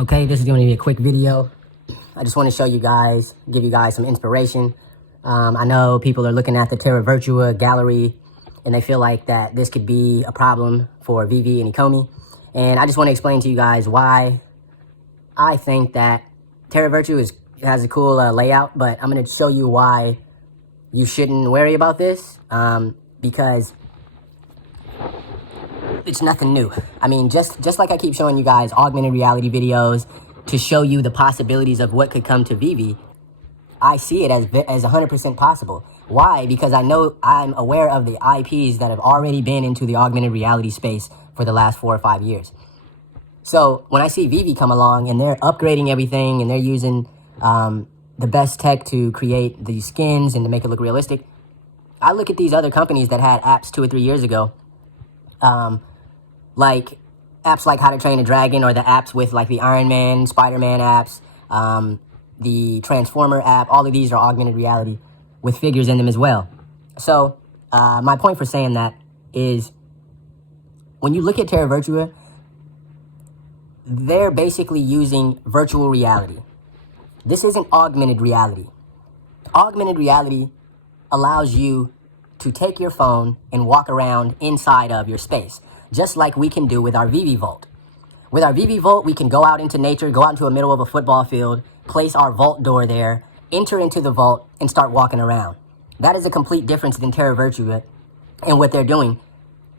Okay, this is going to be a quick video. I just want to show you guys, give you guys some inspiration. I know people are looking at the TERRA VIRTUA gallery and they feel like that this could be a problem for VEVE and ECOMI. And I just want to explain to you guys why I think that TERRA VIRTUA has a cool layout, but I'm going to show you why you shouldn't worry about this, because it's nothing new. I mean, just like I keep showing you guys augmented reality videos to show you the possibilities of what could come to VEVE, I see it as 100% possible. Why? Because I'm aware of the IPs that have already been into the augmented reality space for the last 4 or 5 years. So when I see VEVE come along and they're upgrading everything and they're using the best tech to create these skins and to make it look realistic, I look at these other companies that had apps 2 or 3 years ago, like apps like How to Train a Dragon, or the apps with like the Iron Man, Spider-Man apps, the Transformer app. All of these are augmented reality with figures in them as well. So my point for saying that is, when you look at TERRA VIRTUA, they're basically using virtual reality. This isn't augmented reality. Augmented reality allows you to take your phone and walk around inside of your space, just like we can do with our VEVE Vault. With our VEVE Vault, we can go out into nature, go out into the middle of a football field, place our vault door there, enter into the vault, and start walking around. That is a complete difference than TERRA VIRTUA and what they're doing.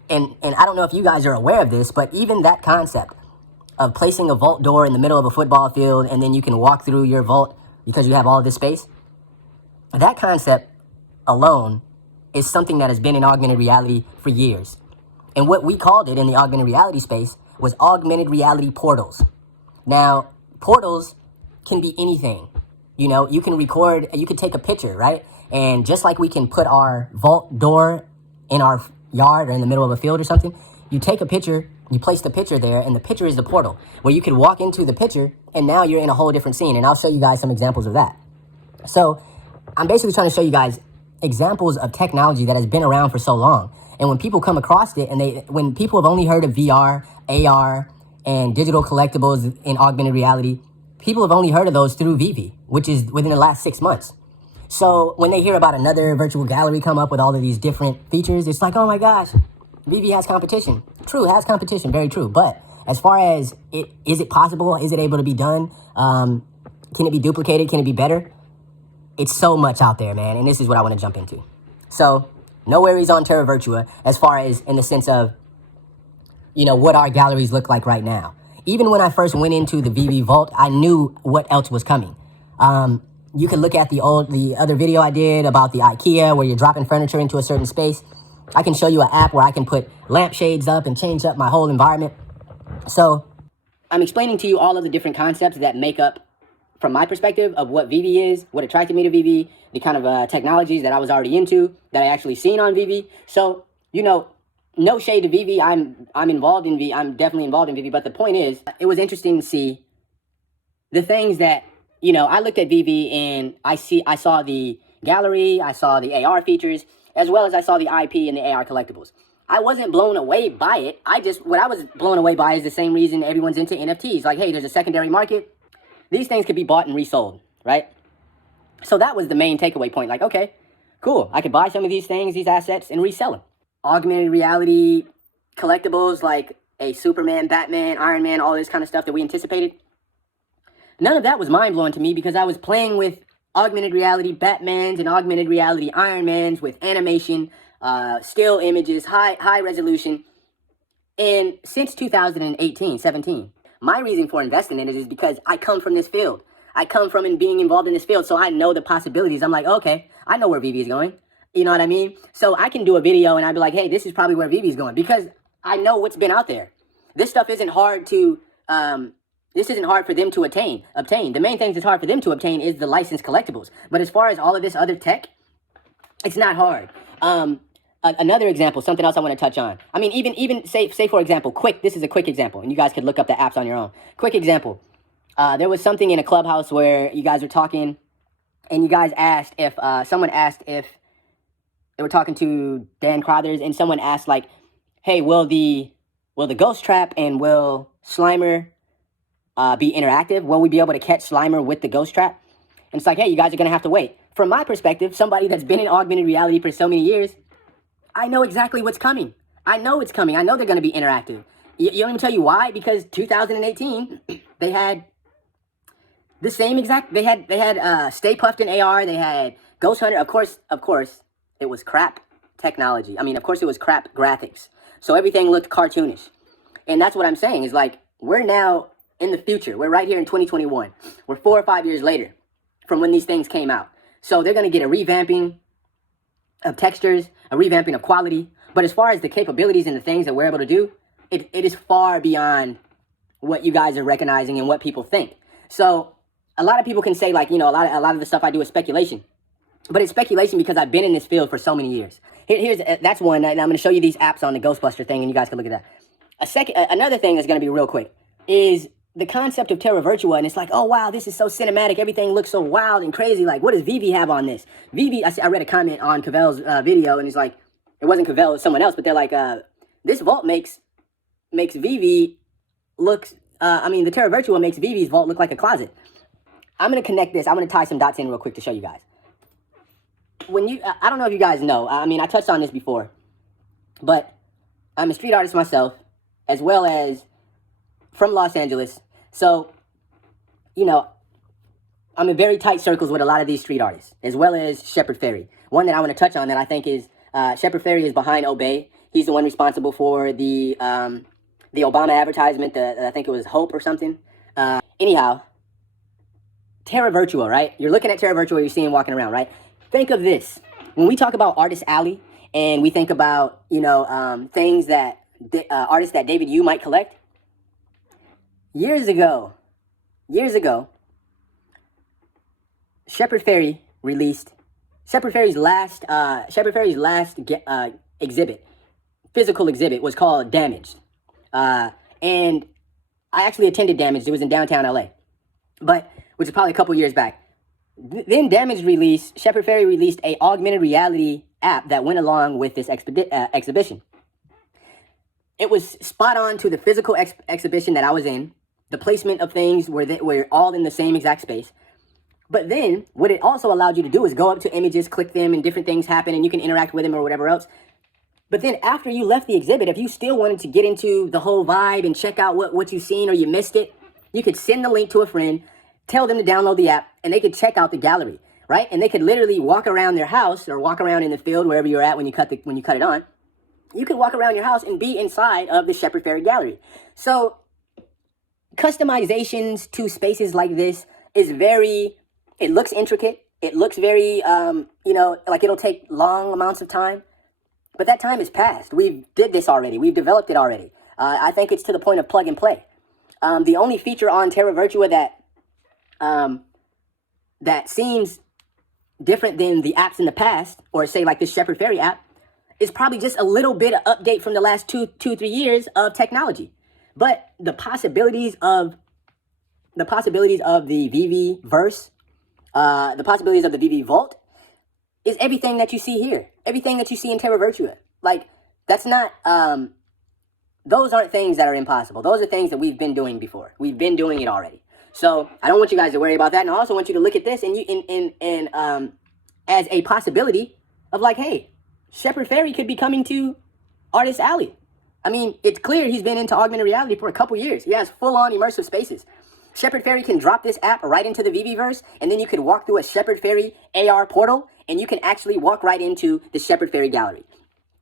And I don't know if you guys are aware of this, but even that concept of placing a vault door in the middle of a football field and then you can walk through your vault because you have all this space, that concept alone is something that has been in augmented reality for years. And what we called it in the augmented reality space was augmented reality portals. Now, portals can be anything. You know, you can record, you can take a picture, right? And just like we can put our vault door in our yard or in the middle of a field or something, you take a picture, you place the picture there, and the picture is the portal, where you can walk into the picture, and now you're in a whole different scene. And I'll show you guys some examples of that. So I'm basically trying to show you guys examples of technology that has been around for so long. And when people come across it, and when people have only heard of VR, AR, and digital collectibles in augmented reality, people have only heard of those through VEVE, which is within the last 6 months. So when they hear about another virtual gallery come up with all of these different features, it's like, oh my gosh, VEVE has competition. True, it has competition, very true. But as far as is it possible? Is it able to be done? Can it be duplicated? Can it be better? It's so much out there, man. And this is what I want to jump into. So no worries on TERRA VIRTUA as far as in the sense of, you know, what our galleries look like right now. Even when I first went into the VEVE Vault, I knew what else was coming. You can look at the other video I did about the IKEA, where you're dropping furniture into a certain space. I can show you an app where I can put lampshades up and change up my whole environment. So I'm explaining to you all of the different concepts that make up, from my perspective, of what VEVE is, what attracted me to VEVE, the kind of technologies that I was already into, that I actually seen on VEVE. So, you know, no shade to VEVE. I'm involved in VEVE. I'm definitely involved in VEVE. But the point is, it was interesting to see the things that, you know, I looked at VEVE and I saw the gallery, I saw the AR features, as well as I saw the IP and the AR collectibles. I wasn't blown away by it. What I was blown away by is the same reason everyone's into NFTs. Like, hey, there's a secondary market. These things could be bought and resold, right? So that was the main takeaway point. Like, okay, cool. I could buy some of these things, these assets, and resell them. Augmented reality collectibles like a Superman, Batman, Iron Man, all this kind of stuff that we anticipated. None of that was mind-blowing to me because I was playing with augmented reality Batmans and augmented reality Iron Mans with animation, still images, high resolution. And since 2018, 17, my reason for investing in it is because I come from this field. I come from being involved in this field, so I know the possibilities. I'm like, okay, I know where VEVE is going. You know what I mean? So I can do a video and I'd be like, hey, this is probably where VEVE is going, because I know what's been out there. This stuff isn't hard to, this isn't hard for them to obtain. The main thing that's hard for them to obtain is the licensed collectibles. But as far as all of this other tech, it's not hard. Another example, something else I want to touch on. I mean, even say for example, this is a quick example, and you guys could look up the apps on your own. Quick example. There was something in a clubhouse where you guys were talking, and you guys asked if, someone asked if, they were talking to Dan Crothers, and someone asked like, hey, will the Ghost Trap and will Slimer be interactive? Will we be able to catch Slimer with the ghost trap? And it's like, hey, you guys are going to have to wait. From my perspective, somebody that's been in augmented reality for so many years, I know exactly what's coming. I know it's coming. I know they're going to be interactive. You don't even tell you why, because 2018, they had the same exact, they had Stay Puffed in AR, they had Ghost Hunter. Of course, it was crap technology. I mean, of course it was crap graphics. So everything looked cartoonish. And that's what I'm saying, is like, we're now in the future. We're right here in 2021. We're 4 or 5 years later from when these things came out. So they're going to get a revamping of textures, a revamping of quality. But as far as the capabilities and the things that we're able to do, it is far beyond what you guys are recognizing and what people think. So a lot of people can say, like, you know, a lot of the stuff I do is speculation. But it's speculation because I've been in this field for so many years. That's one, and I'm going to show you these apps on the Ghostbuster thing, and you guys can look at that. Another thing that's going to be real quick is the concept of TERRA VIRTUA, and it's like, oh wow, this is so cinematic, everything looks so wild and crazy. Like, what does VEVE have on this? VEVE, I read a comment on Cavell's video, and it's like, it wasn't Cavell, it was someone else, but they're like, this vault makes VEVE looks, the TERRA VIRTUA makes VEVE's vault look like a closet. I'm going to connect this, I'm going to tie some dots in real quick to show you guys. I don't know if you guys know, I touched on this before, but I'm a street artist myself, as well as from Los Angeles. So, you know, I'm in very tight circles with a lot of these street artists, as well as Shepard Ferry. One that I want to touch on that I think is, Shepard Ferry is behind Obey. He's the one responsible for the Obama advertisement, I think it was Hope or something. Anyhow, TERRA VIRTUA, right? You're looking at TERRA VIRTUA, you're seeing walking around, right? Think of this. When we talk about Artist Alley, and we think about, you know, things that artists that David Yu might collect, years ago, Shepard Ferry's last exhibit, physical exhibit, was called Damaged. And I actually attended Damaged. It was in downtown LA, which is probably a couple years back. Then Damaged released, Shepard Ferry released a augmented reality app that went along with this exhibition. It was spot on to the physical exhibition that I was in. The placement of things were all in the same exact space. But then, what it also allowed you to do is go up to images, click them, and different things happen, and you can interact with them or whatever else. But then, after you left the exhibit, if you still wanted to get into the whole vibe and check out what you've seen or you missed it, you could send the link to a friend, tell them to download the app, and they could check out the gallery, right? And they could literally walk around their house or walk around in the field, wherever you're at when you cut it on. You could walk around your house and be inside of the Shepard Ferry gallery. So, customizations to spaces like this is it looks intricate. It looks very, like it'll take long amounts of time. But that time is past. We did this already. We've developed it already. I think it's to the point of plug and play. The only feature on TERRA VIRTUA that seems different than the apps in the past, or say like this Shepard Ferry app, is probably just a little bit of update from the last 3 years of technology. But the possibilities of the VEVE verse, the possibilities of the VEVE Vault, is everything that you see here. Everything that you see in TERRA VIRTUA. Like, that's not, those aren't things that are impossible. Those are things that we've been doing before. We've been doing it already. So, I don't want you guys to worry about that. And I also want you to look at this as a possibility of like, hey, Shepard Ferry could be coming to Artist Alley. I mean, it's clear he's been into augmented reality for a couple years. He has full-on immersive spaces. Shepard Ferry can drop this app right into the VEVEverse, and then you can walk through a Shepard Ferry AR portal, and you can actually walk right into the Shepard Ferry gallery.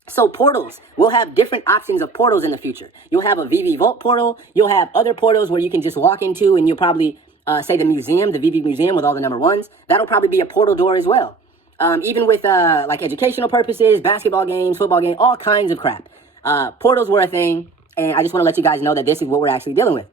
So portals, we'll have different options of portals in the future. You'll have a VEVE Vault portal. You'll have other portals where you can just walk into, and you'll probably say the museum, the VEVE Museum with all the number ones. That'll probably be a portal door as well. Even with like educational purposes, basketball games, football games, all kinds of crap. Portals were a thing, and I just want to let you guys know that this is what we're actually dealing with.